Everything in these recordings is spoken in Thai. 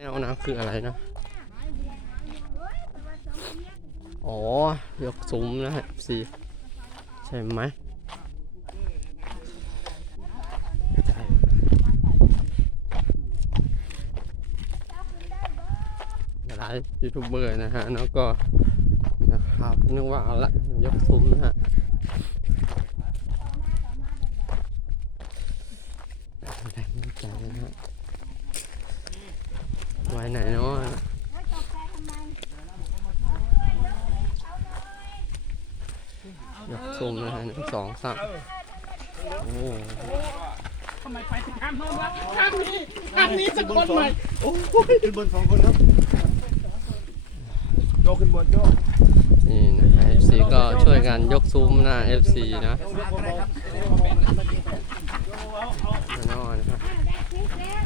แนวนะคืออะไรนะ อ๋อ ยกซุ้มนะฮะสีใช่ไหมหลายยูทูบเบอร์นะฮะ แล้วก็นะครับนึกว่าเอาละยกซุ้มนะฮะแรงใจนะฮะไว้ไหน เนาะยกซุ่มนะฮะหนึ่งสองสามโอ้ทำไมไปถึงข้ามโน้นวะข้ามนี้ข้ามนี้สักคนใหม่ขึ้นบนสองคนครับโจขึ้นบนโจนี่นะฮะ FC ก็ช่วยกันยกซุ้มนะ FC นะแน่นอนนะครับ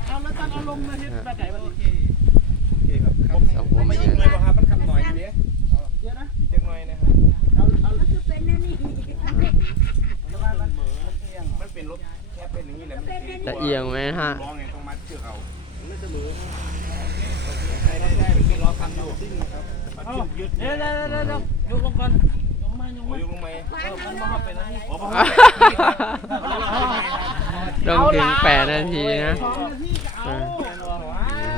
เอาแล้วตอนเอาลงมาเฮ็ดแบบไหนวะนี่โอเคครับ สองผมเองเลยป่ะครับมันคำหน่อยเดียวเดี๋ยวนะอีกจังหน่อยนะครับเอาเอามันเป็นรถแค่เป็นอย่างนี้แหละมันเป็นจะเอียงไหมฮะล้อไงต้องมัดเชือกเอาไม่เสมอได้ได้ได้เป็นล้อคันอยู่ซิ่งครับมัดเอาเชือกยึดเดี๋ยวเดี๋ยวเดี๋ยวเดี๋ยวยกลงก่อนยกมายกโอ้มายยลงไหมเออมันมาหอบไปแล้วนี่โอ้โหต้องถึงแปดนาทีนะสองนาทีก็เอานะ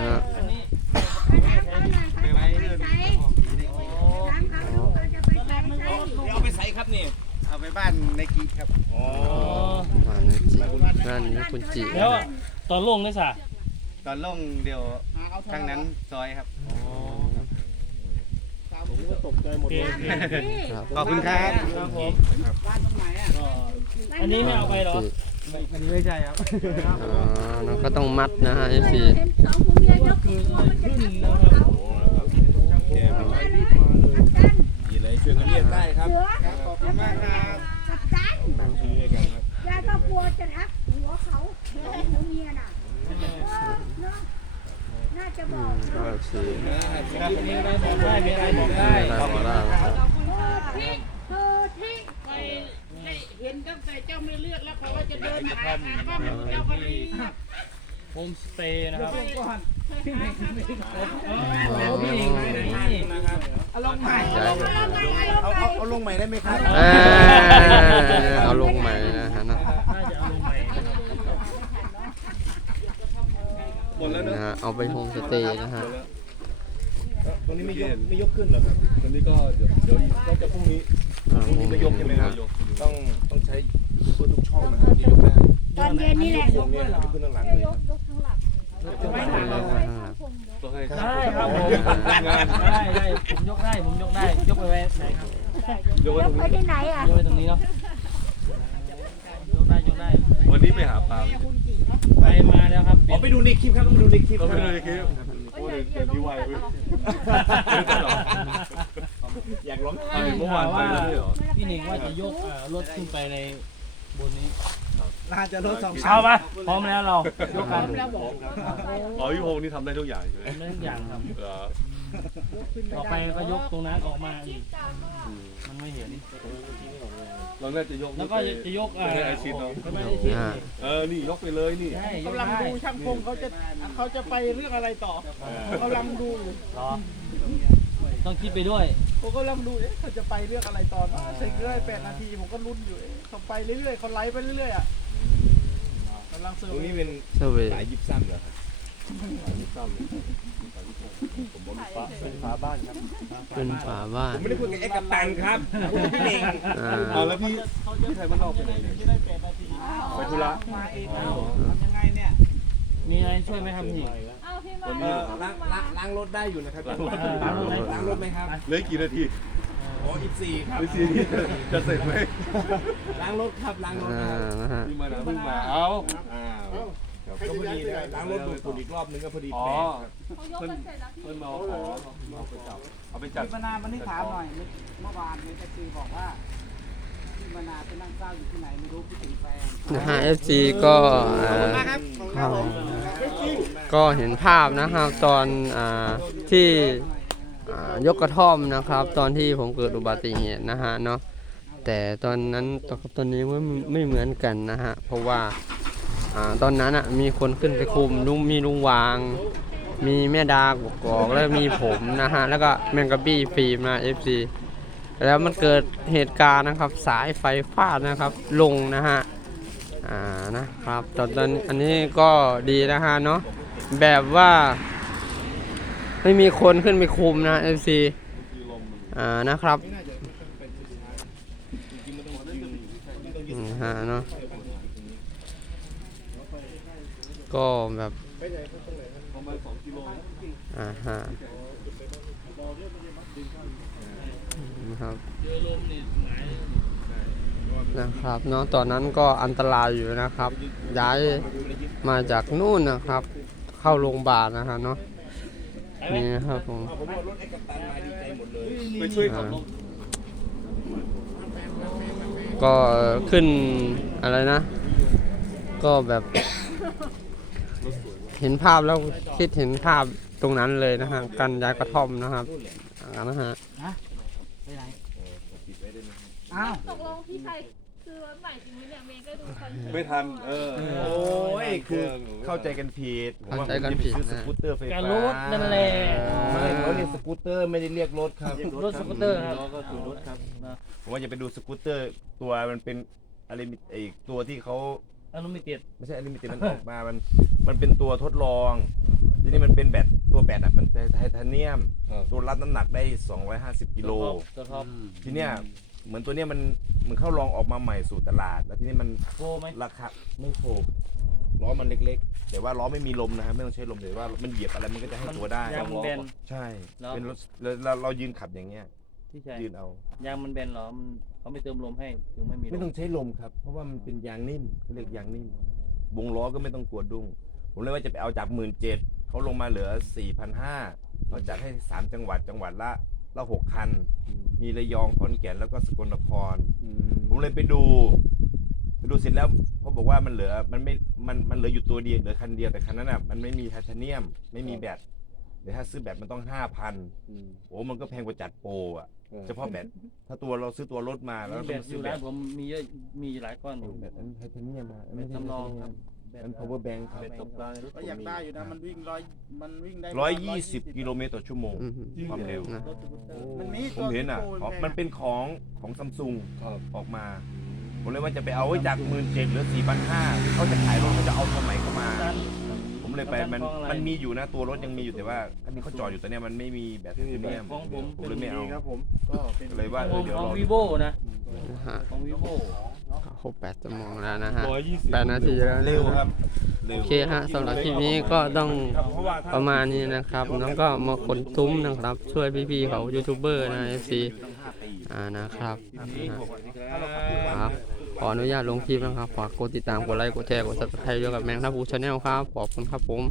ฮะ อันนี้ ไปไว้เรื่อง ตอนแรกมันก็ เอาไปใส่ครับนี่เอาไป บ้านในกีครับอ๋อมานะจินั่นนี่คุณจิแล้วอะตอนลงนี่สะตอนลงเดี๋ยวทางนั้นซอยครับผมก็ตกใจหมดเลยครับขอบคุณครับครับผมก็อันนี้ไม่เอาไปหรอจิอันนี้ไม่ใช่ครับอ๋อเราก็ต้องมัดนะฮะ FC ขึ้นนะครับดีเลยช่วยกันเรียกได้ครับขอบคุณมากครับ ยายก็กลัวจะทักหัวเขาหัวเมียน่ะเนาะน่าจะบอือกมก็ FC มีอะไรบอกได้มีอะไรบอกได้ไม่ได้ขอได้นะครับเธอทิ้งเธอทิ้งไปเห็นตั้งแต่เจ้าไม่เลือกแล้วเพราะว่าจะเดินหาหาข้อมูลเจ้าก็รีบโฮมสเตย์นะครับอ๋อพี่เองนไหนนี่เอาลงใหม่เอาลงใหม่ได้ไหมครับ เอ้ยเอาลงใหม่นะฮะนะน่าจะเอาลงใหม่นะครับหมดแล้วเนนะอะฮะเอาไปโฮมสเตย์นะฮะ ตรงนี้ไม่ยกไม่ยกขึ้นเหรอครับตอนนี้ก็เดี๋ยวเดี๋ยวก็จะพรุ่งนี้อ่าพรุ่งนี้ไม่ยกใช่ไหมครับยกต้องต้องใช้เพื่อทุกช่องนะครับที่ยกได้ตอนเย็นนี่แหละยกเนี่ยยกขึ้นข้างหลังเลยยกยกข้างหลังต้องให้ได้ครับผมได้ได้ผมยกได้ผมยกได้ยกไปไว้ไหนครับยกไว้ยตกรงไปนี้ที่ไหนอะยกไว้ตรงนี้เนาะยก ได้ยกได้วันนี้ไปหาปลาไปมาแล้วครับอ๋อไปดูในคลิปครับต้องดูในคลิปเราไปดูในคลิปโอ้ยเกมที่ไวเว้ยอยากร้องเมื่อวานไปแล้วไม่เหรอพี่หนิงว่าจะยกเอ่อรถขึ้นไปในบนนี้น่าจะลดสองเอาปะพร้อมแล้วเรายกกันอ๋อพี่พงศ์นี่ทำได้ทุกอย่างใช่ไหมทำได้ทุกอย่างครับเหรอต่อไปก็ยกตรงนั้นออกมาอีกมันไม่เห็น เราน่าจะยกแล้วก็จะยกเอ่อไม่ได้ไอชินเนาะก็ไม่ได้ชิดเออ นี่ยกไปเลยนี่ใช่ยกกำลังได้ดูช่างพงเขาจะเขาจะไปเรื่องอะไรต่อเขากำลังดูอยู่เหรอต้องคิดไปด้วยผมกำลังดูเอ๊ะเขาจะไปเรื่องอะไรต่อเนอะถึงได้แปดนาทีผมก็ลุ้นอยู่เอ๊ะเขาไปเรื่อยๆเขาไลฟ์ไปเรื่อยๆอะกำลังเซอตร์รงเวนี้ย์เป็นเซเวย์สายยิบซ้ำเหรอครับ ผมบอกฟ้าเป็นฟ้าบ้านครับเป็นฝาบ้าผนมไม่ได้คุยกับเอ็กกับตันครับคุยกับพี่เน่งอ่าเอาแล้วพี่พี่ไทยมันนอกไปไหนเนี่ยจะได้แปดนาทีไปธุระมาเองนะทำยังไงเนี่ย มีอะไรช่วยไหมครับพี่วันเอนี้อล้างล้างล้างรถได้อยู่นะครับล้างรถล้างรถไหมล้างรถไหมครับเหลือกี่นาทีโอ้อีกสี่ครับไม่ซีจะเสร็จไหมล้างรถครับล้างรถอ่าครับนะฮะพี่มานะเพิ่งมาเอา อ้าวก็พอดีนะล้างรถดูดฝุ่นอีกรอบนึงก็พอดีอ๋อแปลงครับเพิ่นเพิ่นมาเอาของเอาไปจับเอาไปจัดพี่มนาวันนี้ถามหน่อย เมื่อวานเนี่ยแท็กซี่บอกว่าพี่มนาไปนั่งเศร้าอยู่ที่ไหนไม่รู้พี่ถึงแฟนนะฮะ FC ก็เอ่อเข้าก็เห็นภาพนะครับตอนอ่าที่อ่ายกกระท่อมนะครับ ตอนที่ผมเกิดอุบัติเหตุนะฮะเนาะแต่ตอนนั้นกับตอนนี้ไม่ไม่เหมือนกันนะฮะเพราะว่า อ่าตอนนั้นอะมีคนขึ้นไปคุมลุงมีลุงวาง มีแม่ดากกอกแล้วมีผมนะฮะแล้วก็แมงกะบี้ฟิล์มนะ FC แล้วมันเกิดเหตุการณ์นะครับ สายไฟฟ้าดนะครับ ลงนะฮะอ่านะครับตอนตอนอันนี้ก็ดีนะฮะเนาะแบบว่า ไม่มีคนขึ้นไปคุมนะ FC อ่านะครับอืมฮะเนาะ ก็แบบอ่าฮะนะครับเจอลมนี่หงายนะครับเนาะตอนนั้นก็อันตรายอยู่นะครับ ย้ายมาจากนู่นนะครับ เข้าโรงพยาบาลนะฮะเนาะนี่นะครับผมไปช่วยขัอ่าบรถก็ขึ้นอะไรนะ ก็แบบ เห็นภาพแล้วคิดเห็นภาพตรงนั้นเลยนะฮะกันย้ายกระท่อมนะครับอ่านะฮะไปไหนอ้าวตกลงพี่ชัยคือรถใหม่จริงไหมเนี่ยเมย์ก็ดูคอนเสิร์ตไม่ทัน เออ โอ้ย คือเข้าใจกันผิดผมเข้าว่าใจกันผิดผมจะไปซื้อสนะกูตเตอร์ไฟการฟ้ารถนั่นแหละไม่เขาเรียกสกูตเตอร์ไม่ได้เรียกรถครับรถสกูตเตอร์ครับก็คือรถครับนะผมว่าจะไปดูสกูตเตอร์ตัวมันเป็นอะไรมิไอตัวที่เขา อนุมิเต็ดไม่ใช่อลิมิเต็ดมันออกมามันมันเป็นตัวทดลอง ทีนี้มันเป็นแบตตัวแบตอะมันเป็นไทเทเนียมครับตัวรับน้ำหนักได้ 250กิโล ตัวท็อปทีเนี้ยเหมือนตัวเนี้ยมันเหมันเข้าลองออกมาใหม่สู่ตลาด แล้วทีนี้มันโกไหมราคาไม่โฟกล้อมันเล็กๆ แต่ว่าล้อไม่มีลมนะครับไม่ต้องใช้ลมแต่ว่ามันเหยียบอะไรมันก็จะให้ตัวได้ยางมันแบนใช่แล้วเป็นรถเราเราเรายืนขับอย่างเงี้ยที่ใช่ยืนเอายางมันแบนเหรอมัน เขาไม่เติมลมให้ถึงไม่มีลไม่ต้อมงใช้ลมครับ เพราะว่ามันเป็นยางนิ่มเขาเรียกยางนิ่ม วงล้อก็ไม่ต้องกลัวดุ้ง ผมเลยว่าจะไปเอาจากหมื่นเจ็ดเขาลงมาเหลือสี่พันห้าเราจัดให้สามจังหวัดจังหวัดละละหกคัน มีระยองขอนแก่นแล้วก็สกลนคร ผมเลยไปดูไปดูเสร็จแล้วเขาบอกว่ามันเหลือมันไม่มันมันเหลืออยู่ตัวเดียวเหลือคันเดียวแต่คันนั้นอะมันไม่มีไทเทเนียม ไม่มีแบต เดี๋ยวถ้าซื้อแบตมันต้องห้าพันโอ้มันก็แพงกว่าจัดโปรอะเฉพาะแบตถ้าตัวเราซื้อตัวรถมาแล้วมีเราแบต้อบงอซื้อยู่แบร้านตผมมีเยอะมีหลายก้อนอยู่แบตอันไทเทเนียมอะแบตจำลองครับแบตอัน power bank ครับแบตตกปลาในรถก็อยากได้อยู่นะมันวิ่งร้อยมันวิ่งได้ร้อยยี่สิบกิโลเมตรต่อชั่วโมง อืมความเร็ว นะรถสกูตเตอร์มันมีผมเห็นอะตัวอ๋อแพงมันเป็นของของซัมซุงครับออกมา ผมเลยว่าจะไปเอาไว้จากหมื่นเจ็ดหรือสี่พันห้าเขาจะขายรถเขาจะเอาสมัยเข้ามาผม เลยไปมันมันมีอยู่นะตัวรถยังมีอยู่แต่ว่าอันนี้เขาจอดอยู่ตอนเนี้ยมันไม่มีแบตไทเทเนียมของผมผมเลยไม่เอา ครับผมก็เป็นเลยว่า ของเออเดี๋ยวของรอวีโวนะนะฮะของวีโวครบแปดชั่วโมงแล้วนะฮะร้อยยี่สิบแปดนาทีแล้วนะเร็วฮะครับเร็โอว เคฮะสำหรับคลิปนี้ก็ต้องเพราะว่าถ้าประมาณนี้นะครับแล้วก็มาขนซุ้มนะครับ ช่วยพี่ๆเขายูทูบเบอร์นะ FC อ่านะครับนะฮะครับข ออนุญาตลงคลิปนะครับ ฝากกดติดตาม กดไลค์ กดแชร์ กด subscribe ด้วยกับแมงทับพูชาแนลครับ ขอบคุณครับผม